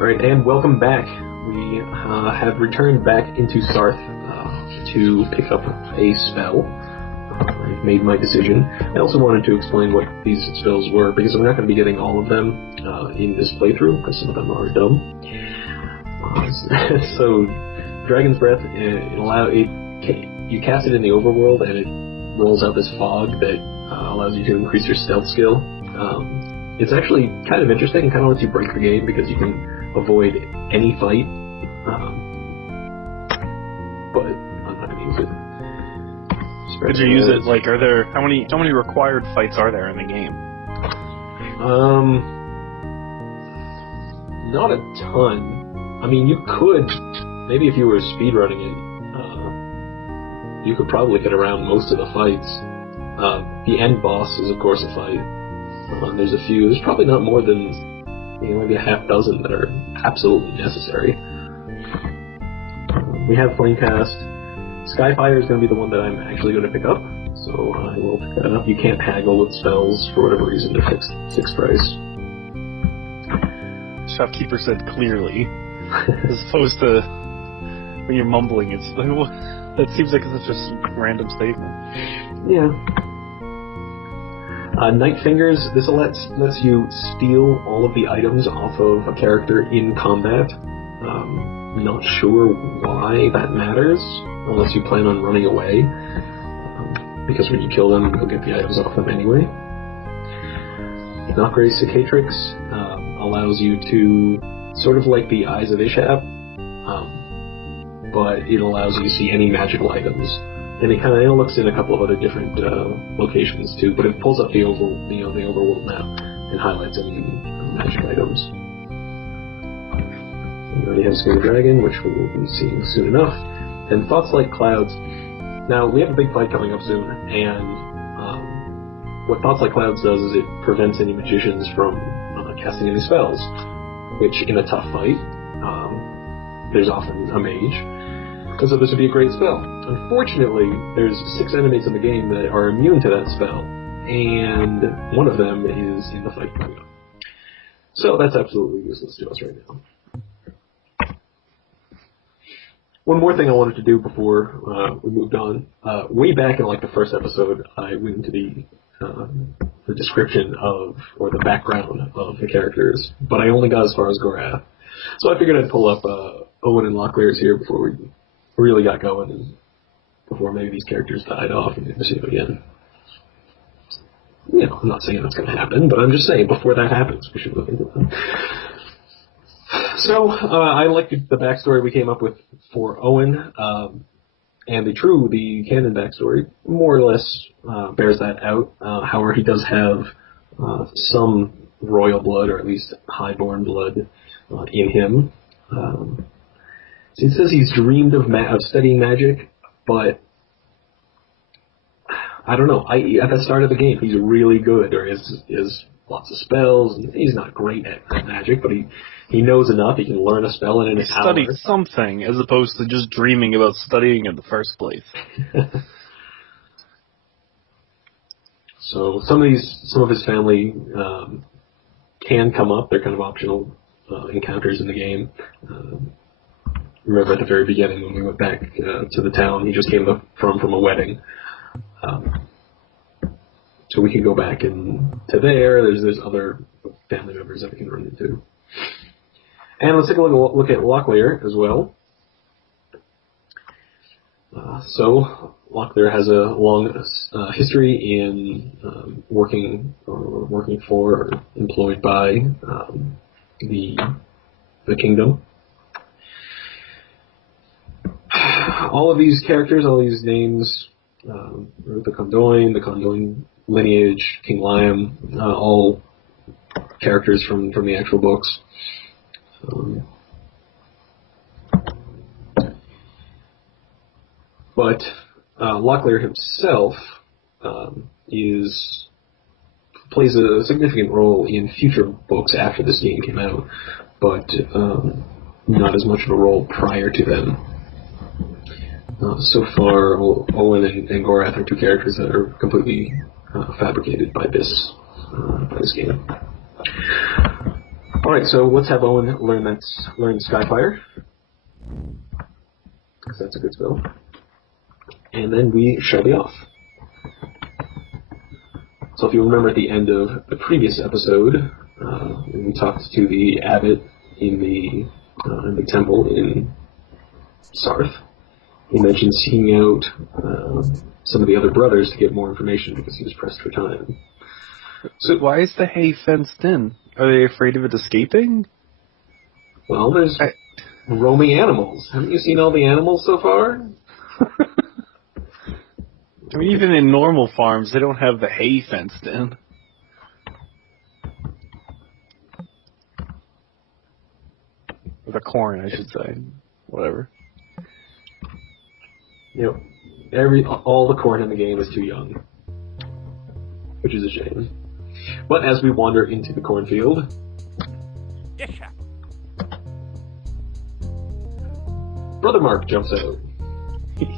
Alright, and welcome back. We have returned back into Sarth to pick up a spell. I've made my decision. I also wanted to explain what these spells were, because we're not going to be getting all of them in this playthrough, because some of them are dumb. So, Dragon's Breath, you cast it in the overworld, and it rolls out this fog that allows you to increase your stealth skill. It's actually kind of interesting and kind of lets you break the game, because you can avoid any fight, but I'm not going to use it. Could you use it, like, how many required fights are there in the game? Not a ton. I mean, you could, maybe if you were speedrunning it, you could probably get around most of the fights. The end boss is, of course, a fight. There's a few, there's probably not more than maybe a half dozen that are absolutely necessary. We have Flamecast. Skyfire is going to be the one that I'm actually going to pick up, so I will pick that up. You can't haggle with spells for whatever reason to fix price. Shopkeeper said clearly, as opposed to when you're mumbling. It's like, that seems like such a random statement. Yeah. Night Fingers, this lets you steal all of the items off of a character in combat. Not sure why that matters, unless you plan on running away, because when you kill them, you'll get the items off them anyway. Noctray Cicatrix allows you to, sort of like the Eyes of Ishab, but it allows you to see any magical items. And it looks in a couple of other different locations too, but it pulls up the overworld map and highlights any magic items. We already have Scary Dragon, which we will be seeing soon enough. And Thoughts Like Clouds. Now, we have a big fight coming up soon, and what Thoughts Like Clouds does is it prevents any magicians from casting any spells, which in a tough fight, there's often a mage. And so this would be a great spell. Unfortunately, there's 6 enemies in the game that are immune to that spell, and one of them is in the fight coming up. So that's absolutely useless to us right now. One more thing I wanted to do before we moved on. Way back in the first episode, I went into the description of, or the background of the characters, but I only got as far as Gorath. So I figured I'd pull up Owen and Locklear's here before we really got going, and before maybe these characters died off and never see them again. I'm not saying that's going to happen, but I'm just saying, before that happens, we should look into them. So, I liked the backstory we came up with for Owen, and the canon backstory more or less bears that out. However, he does have some royal blood, or at least highborn blood, in him. It says he's dreamed of studying magic, but I don't know. At the start of the game, he's really good, or has lots of spells, and he's not great at magic, but he knows enough. He can learn a spell in an hour. Study something, as opposed to just dreaming about studying in the first place. So some of his family can come up. They're kind of optional encounters in the game. Remember at the very beginning when we went back to the town, he just came from a wedding. So we can go back to there. There's other family members that we can run into. And let's take a look at Locklear as well. So Locklear has a long history in working for or employed by the kingdom. All of these characters, all these names, the Condoin lineage, King Liam, all characters from the actual books. But Locklear himself plays a significant role in future books after this game came out, but not as much of a role prior to them. So far, Owen and Gorath are two characters that are completely fabricated by this game. Alright, so let's have Owen learn Skyfire. Because that's a good spell. And then we shall be off. So if you remember at the end of the previous episode, when we talked to the abbot in the temple in Sarth, he mentioned seeking out some of the other brothers to get more information because he was pressed for time. So why is the hay fenced in? Are they afraid of it escaping? Well, there's roaming animals. Haven't you seen all the animals so far? I mean, even in normal farms, they don't have the hay fenced in. Or the corn, I should say. Whatever. Yep. All the corn in the game is too young. Which is a shame. But as we wander into the cornfield... Yes, Brother Mark jumps out.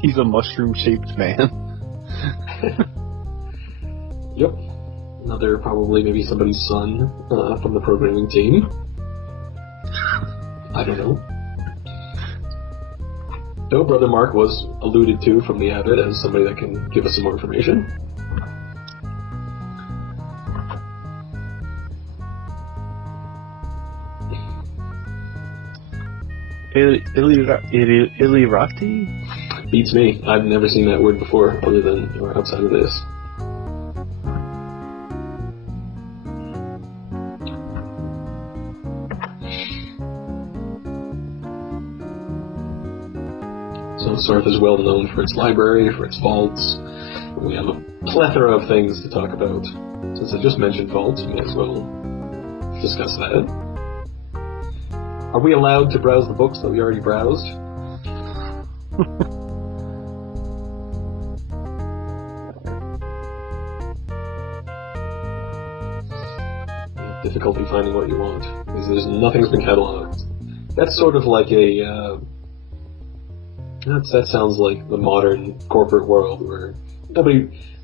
He's a mushroom-shaped man. Yep. Another, probably maybe somebody's son from the programming team. I don't know. Though Brother Mark was alluded to from the abbot as somebody that can give us some more information. Ilirati? Beats me. I've never seen that word before, other than or outside of this. So Sarth is well known for its library, for its vaults. We have a plethora of things to talk about. Since I just mentioned vaults, we may as well discuss that. Are we allowed to browse the books that we already browsed? Difficulty finding what you want because nothing's been cataloged. That's sort of like that sounds like the modern corporate world where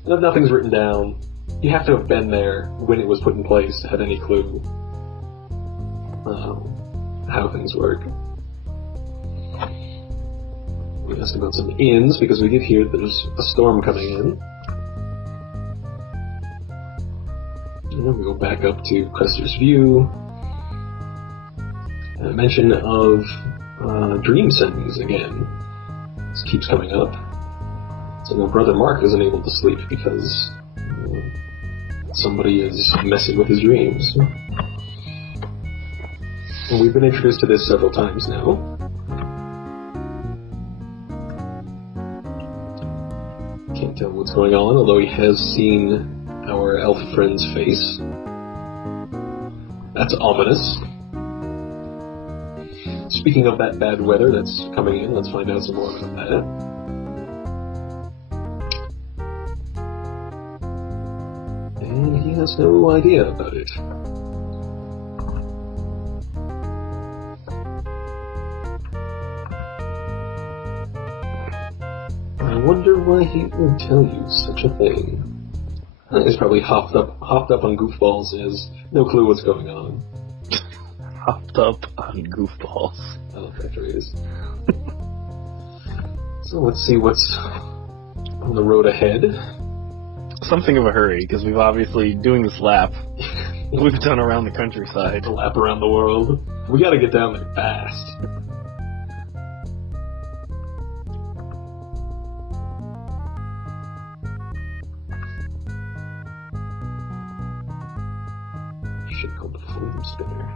nothing's written down. You have to have been there when it was put in place to have any clue how things work. We asked about some inns because we did hear there's a storm coming in. And then we go back up to Crester's View. A mention of dream sendings again. This keeps coming up. So now Brother Mark isn't able to sleep because somebody is messing with his dreams. And we've been introduced to this several times now. Can't tell what's going on, although he has seen our elf friend's face. That's ominous. Speaking of that bad weather that's coming in, let's find out some more about that. And he has no idea about it. I wonder why he would tell you such a thing. He's probably hopped up on goofballs and has no clue what's going on. Hopped up on goofballs. I love that phrase. So let's see what's on the road ahead. Something of a hurry, because we've obviously, doing this lap, we've done around the countryside. A lap around the world. We gotta get down there fast. Shit called the Flame Spinner.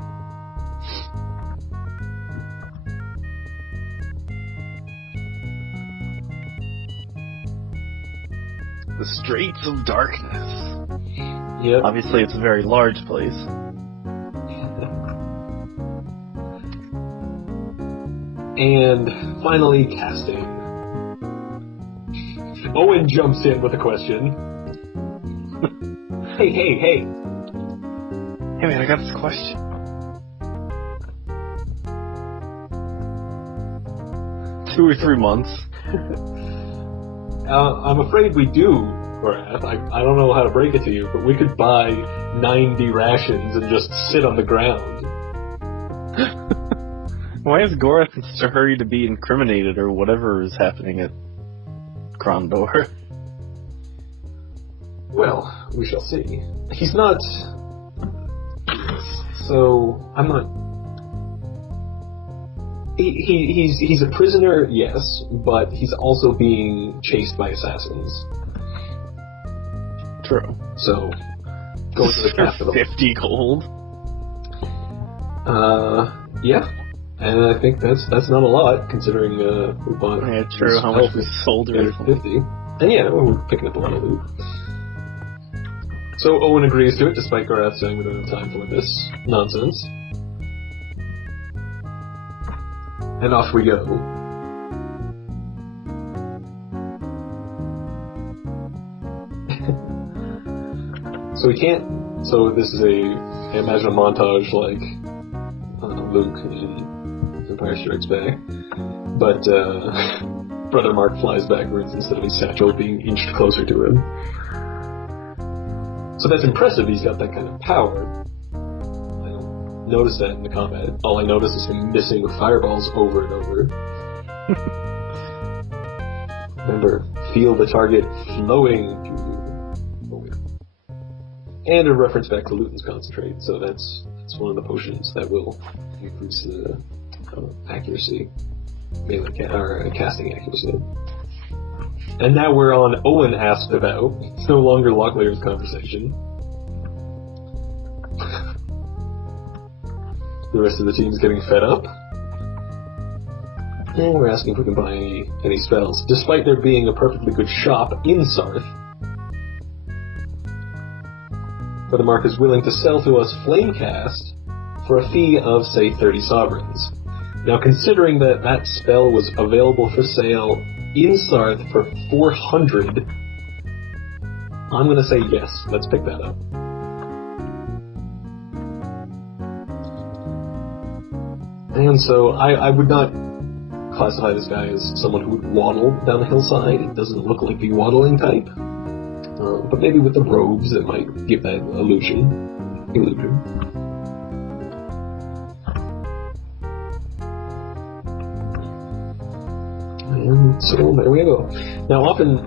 The Straits of Darkness. Yep. Obviously, it's a very large place. And finally, casting. Owen jumps in with a question. Hey. Hey man, I got this question. Two or 3 months. I'm afraid we do, Korath. I don't know how to break it to you, but we could buy 90 rations and just sit on the ground. Why is Gorath in such a hurry to be incriminated or whatever is happening at Krondor? Well, we shall see. He's not... So, I'm not... He's a prisoner, yes, but he's also being chased by assassins. True. So, go to the capital. 50 gold? Yeah. And I think that's not a lot, considering we bought... Yeah, true, how much we sold recently. 50. And yeah, we're picking up a lot of loot. So Owen agrees to it, despite Gorath saying we don't have time for this nonsense. And off we go. So we can't... So this is I imagine a montage like Luke in Empire Strikes Back. But Brother Mark flies backwards instead of his satchel being inched closer to him. So that's impressive, he's got that kind of power. I don't notice that in the combat. All I notice is him missing with fireballs over and over. Remember, feel the target flowing through you. And a reference back to Luton's Concentrate, so that's one of the potions that will increase the accuracy, melee casting accuracy. And now we're on Owen asked about. It's no longer Locklear's conversation. The rest of the team's getting fed up. And we're asking if we can buy any spells, despite there being a perfectly good shop in Sarth. Brother Mark is willing to sell to us Flamecast for a fee of, say, 30 sovereigns. Now, considering that spell was available for sale in Sarth for 400, I'm going to say yes. Let's pick that up. And so I would not classify this guy as someone who would waddle down the hillside. It doesn't look like the waddling type. But maybe with the robes it might give that illusion. And so there we go. Now often,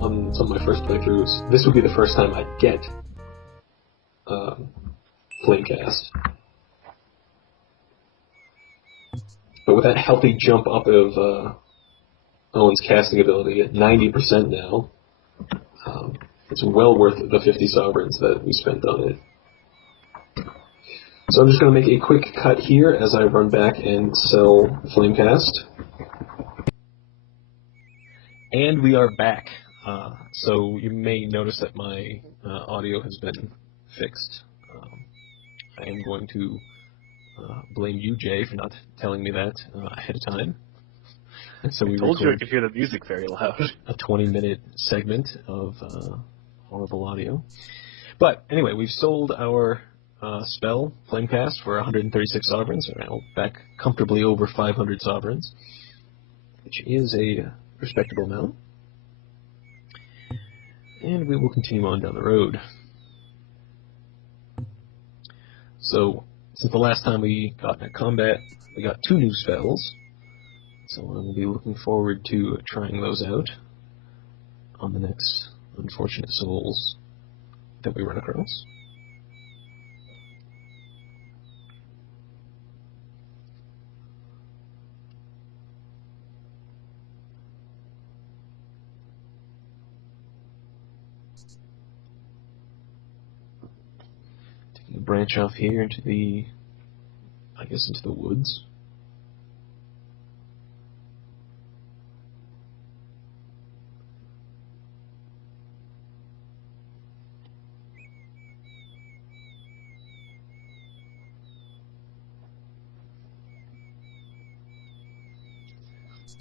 on some of my first playthroughs, this would be the first time I'd get Flamecast. But with that healthy jump up of Owen's casting ability at 90% now, it's well worth the 50 sovereigns that we spent on it. So I'm just going to make a quick cut here as I run back and sell Flamecast. And we are back. So you may notice that my audio has been fixed. I am going to blame you, Jay, for not telling me that ahead of time. So we told you I could hear the music very loud. A 20-minute segment of horrible audio. But anyway, we've sold our spell, Flamecast, for 136 sovereigns. We're now back comfortably over 500 sovereigns, which is a respectable amount. And we will continue on down the road. So, since the last time we got in combat, we got 2 new spells. So I will be looking forward to trying those out on the next Unfortunate Souls that we run across. Taking a branch off here into the woods.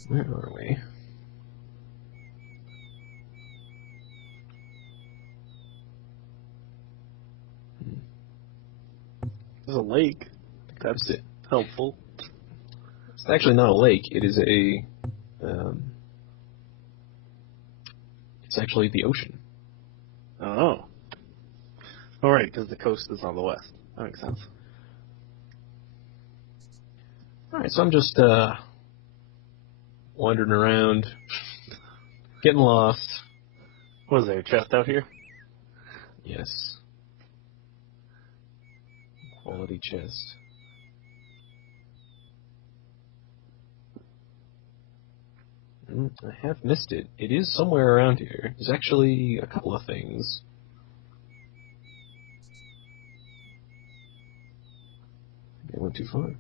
Where are we? There's a lake. That's it. Helpful. It's actually not a lake. It is it's actually the ocean. Oh. Alright, because the coast is on the west. That makes sense. Alright, so I'm just wandering around, getting lost. What is there, a chest out here? Yes. Quality chest. I have missed it. It is somewhere around here. There's actually a couple of things. I went too far.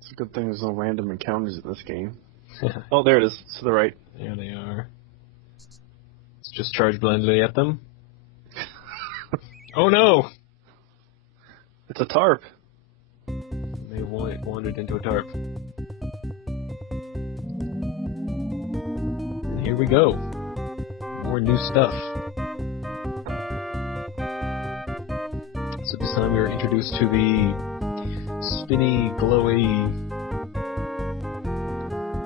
It's a good thing there's no random encounters in this game. Oh, there it is. To the right. There they are. Let's just charge blindly at them. Oh no! It's a tarp. They wandered into a tarp. And here we go. More new stuff. So this time we were introduced to the spinny, glowy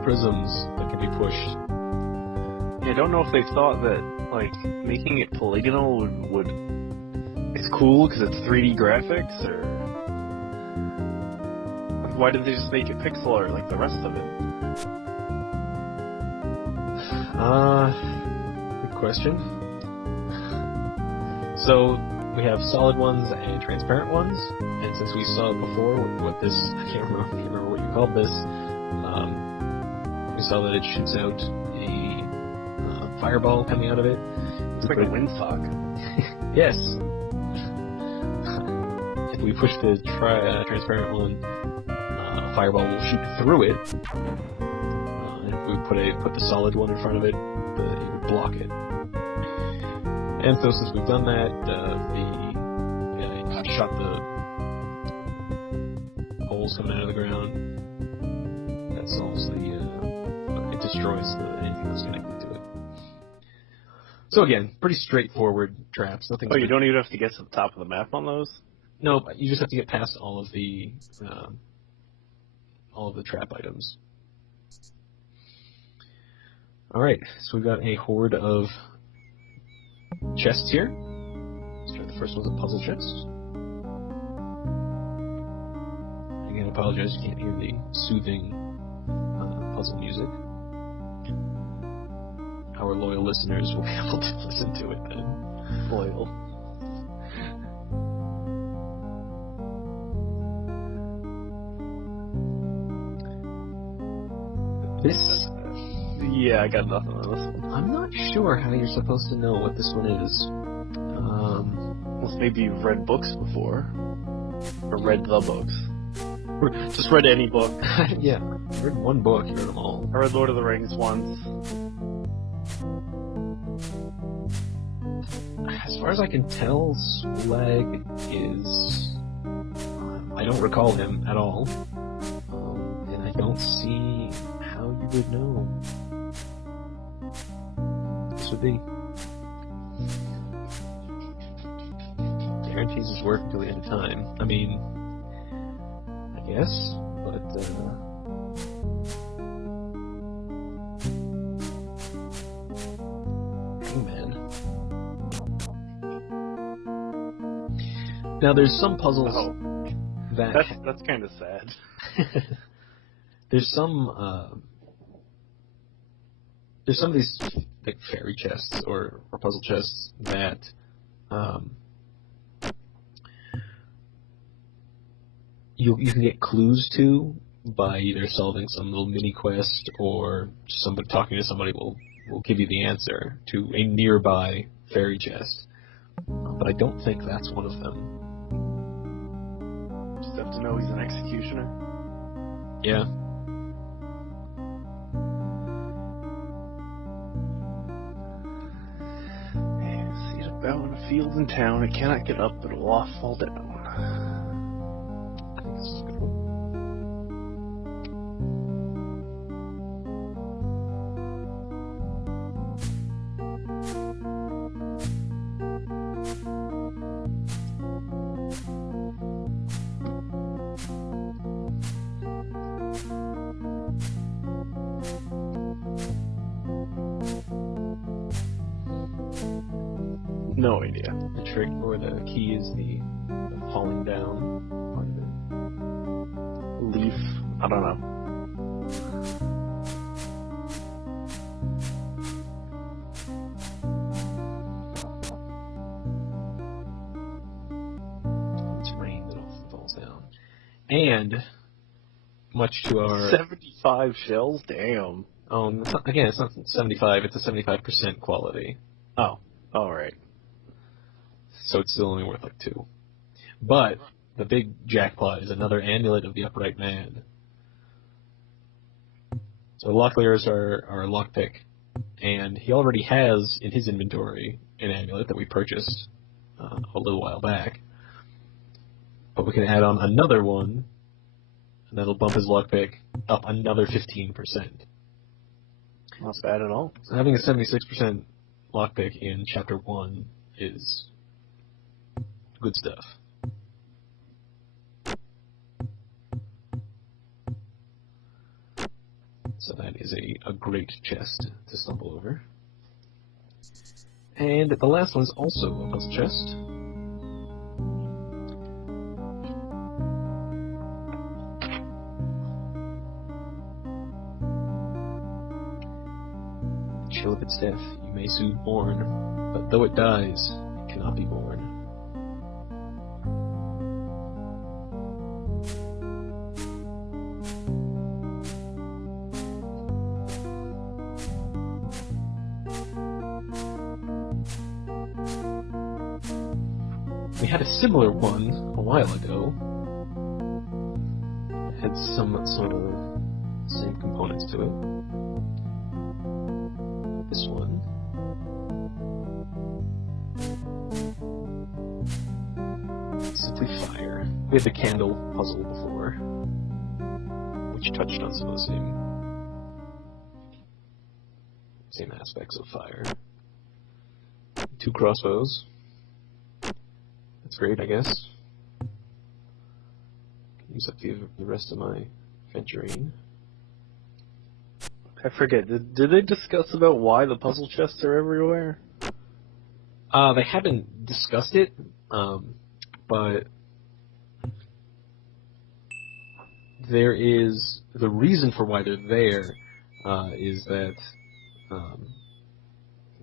prisms that can be pushed. Yeah, I don't know if they thought that, like, making it polygonal would it's cool because it's 3D graphics, or like, why did they just make it pixel art like the rest of it? Good question. So we have solid ones and transparent ones, and since we saw before what this, I can't remember what you called this, we saw that it shoots out a fireball coming out of it. It's like a windsock. Yes. If we push the transparent one, a fireball will shoot through it. And if we put the solid one in front of it, it would block it. And so since we've done that, it shot the holes coming out of the ground. That solves it destroys anything that's connected to it. So again, pretty straightforward traps. Nothing. Oh, you don't even have to get to the top of the map on those? No, you just have to get past all of the trap items. Alright, so we've got a horde of chests here. Let's try the first one's a puzzle chest. Again, I apologize, you can't hear the soothing puzzle music. Our loyal listeners will be able to listen to it then. Loyal. This... Yeah, I got nothing on this one. I'm not sure how you're supposed to know what this one is. Well, maybe you've read books before. Or read the books. Or just read any book. Yeah, I read one book, you read them all. I read Lord of the Rings once. As far as I can tell, Slag is... I don't recall him at all. And I don't see how you would know. This would be... Guarantees his work until the end of time. I mean... I guess, but... Now, there's some puzzles that's kind of sad. There's some of these like fairy chests or puzzle chests that you can get clues to by either solving some little mini quest or somebody talking to somebody will give you the answer to a nearby fairy chest. But I don't think that's one of them. Just have to know he's an executioner. Yeah. See it about in a field in town. It cannot get up, but it will off fall down. I think this is a good one. No idea. The trick or the key is the falling down part of it. Leaf. I don't know. It's rain that all falls down. And, much to our... 75 shells? Damn. It's not 75, it's a 75% quality. Oh, alright. So it's still only worth like 2. But the big jackpot is another Amulet of the Upright Man. So Locklear is our lockpick, and he already has in his inventory an amulet that we purchased a little while back. But we can add on another one, and that'll bump his lockpick up another 15%. Not bad at all. So having a 76% lockpick in Chapter 1 is good stuff. So that is a great chest to stumble over. And the last one is also a puzzle chest. Chill of its death, you may soon born, but though it dies, it cannot be born. We had a similar one a while ago. It had some of the same components to it. This one. Simply fire. We had the candle puzzle before, which touched on some of the same aspects of fire. 2 crossbows. That's great, I guess. Can use up the rest of my venturine. I forget, did they discuss about why the puzzle chests are everywhere? They haven't discussed it, but there is the reason for why they're there is that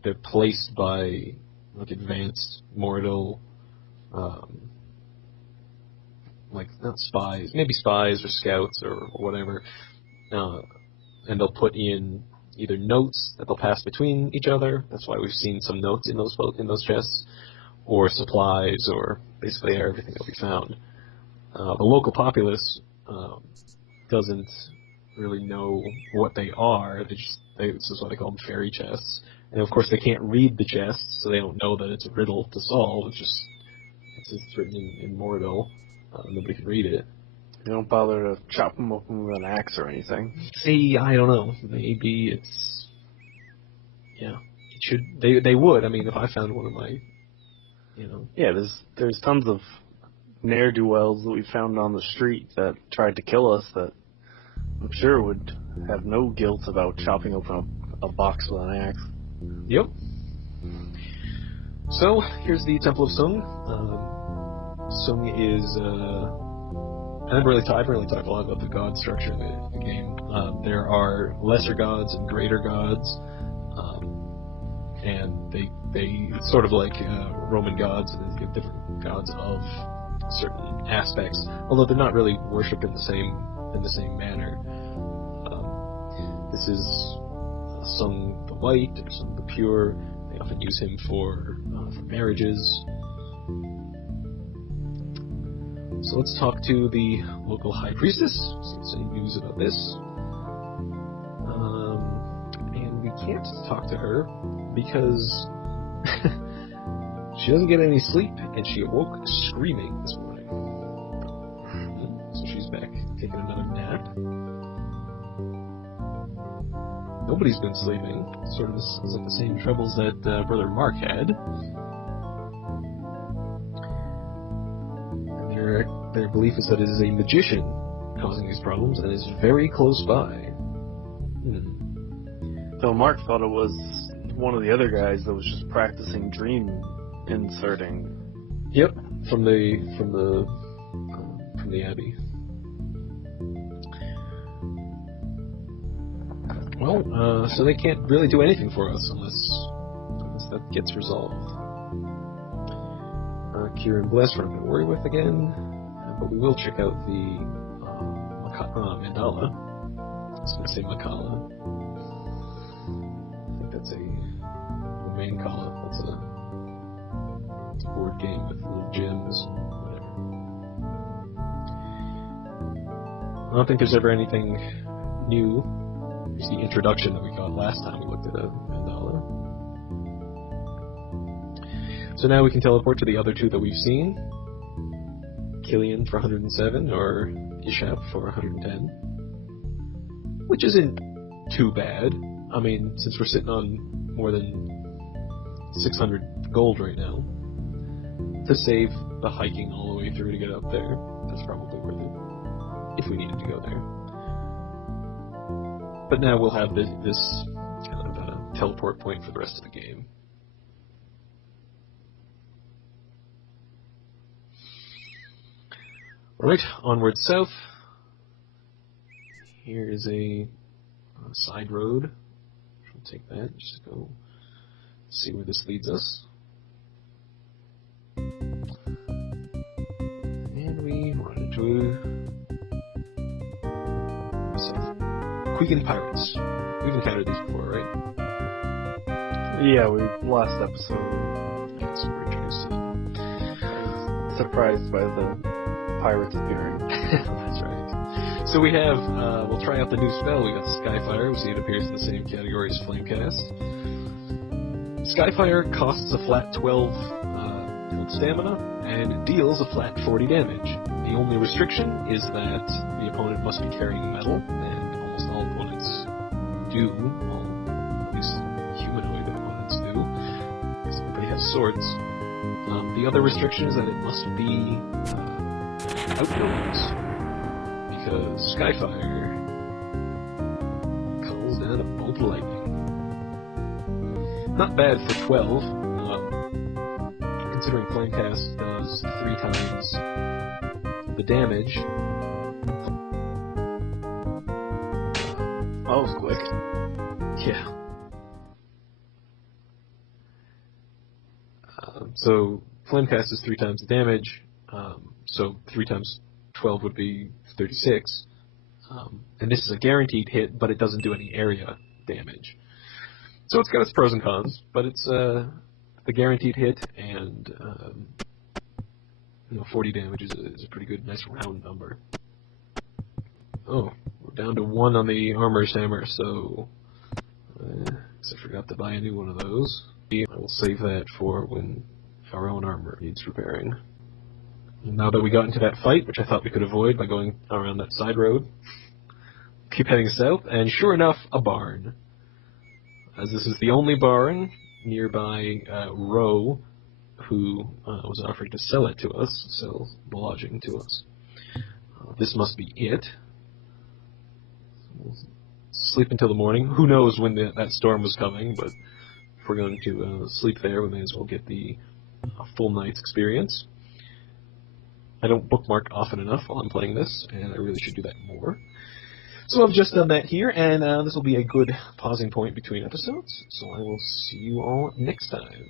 they're placed by like advanced mortal, like not spies, maybe spies or scouts or whatever. And they'll put in either notes that they'll pass between each other. That's why we've seen some notes in those chests, or supplies, or basically everything that we found. The local populace doesn't really know what they are. This is why they call them fairy chests. And of course, they can't read the chests, so they don't know that it's a riddle to solve. It's written in Mortal. Nobody can read it. You don't bother to chop them open with an axe or anything. See, I don't know. Maybe it's... Yeah. It should... They would. I mean, if I found one of my... Yeah, there's tons of ne'er-do-wells that we found on the street that tried to kill us that I'm sure would have no guilt about chopping open a box with an axe. Yep. So, here's the Temple of Sung. Sung is... I haven't really talked a lot about the god structure of the game. There are lesser gods and greater gods, and they it's sort of like Roman gods, and they have different gods of certain aspects, although they're not really worshipped in the same manner. This is Sung the White, or Sung the Pure. They often use him for marriages. So let's talk to the local high priestess, see if there's any news about this. And we can't talk to her because she doesn't get any sleep, and she awoke screaming this morning. So she's back taking another nap. Nobody's been sleeping. Sort of sounds like the same troubles that Brother Mark had. Their belief is that it is a magician causing these problems and is very close by. So Mark thought it was one of the other guys that was just practicing dream inserting. Yep, from the Abbey. Well, so they can't really do anything for us unless that gets resolved. Kira and Bless we're not going to worry with again, but we will check out the Mandala. I was going to say Makala. I think that's the main Kala. That's a board game with little gems, whatever. I don't think there's ever anything new. There's the introduction that we got last time we looked at a Mandala. So now we can teleport to the other two that we've seen. Killian for 107, or Ishap for 110. Which isn't too bad. I mean, since we're sitting on more than 600 gold right now, to save the hiking all the way through to get up there, that's probably worth it. If we needed to go there. But now we'll have this kind of teleport point for the rest of the game. Alright, onward south. Here is a side road. We'll take that just to go see where this leads us. And we run into Quegan Pirates. We've encountered these before, right? Yeah, last episode. Yes, we're introduced to them. Surprised by the pirates appearing. That's right. So we have, we'll try out the new spell. We got Skyfire. We see it appears in the same category as Flamecast. Skyfire costs a flat 12 stamina and deals a flat 40 damage. The only restriction is that the opponent must be carrying metal, and almost all opponents do. Well, at least humanoid opponents do, because everybody has swords. The other restriction is that it must be outdoors, because Skyfire calls down a bolt of lightning. Not bad for 12, considering Flamecast does 3 times the damage. That was quick. Yeah. So Flamecast is 3 times the damage, so 3 times 12 would be 36. And this is a guaranteed hit, but it doesn't do any area damage. So it's got its pros and cons, but it's the guaranteed hit, and 40 damage is a pretty good, nice round number. Oh, we're down to 1 on the Armor's Hammer, so I forgot to buy a new one of those. I will save that for when our own armor needs repairing. And now that we got into that fight, which I thought we could avoid by going around that side road, keep heading south, and sure enough, a barn. As this is the only barn nearby Roe, who was offering to sell it to us, sell the lodging to us. This must be it. We'll sleep until the morning. Who knows when that storm was coming, but if we're going to sleep there, we may as well get the full night's experience. I don't bookmark often enough while I'm playing this, and I really should do that more. So I've just done that here, and this will be a good pausing point between episodes, so I will see you all next time.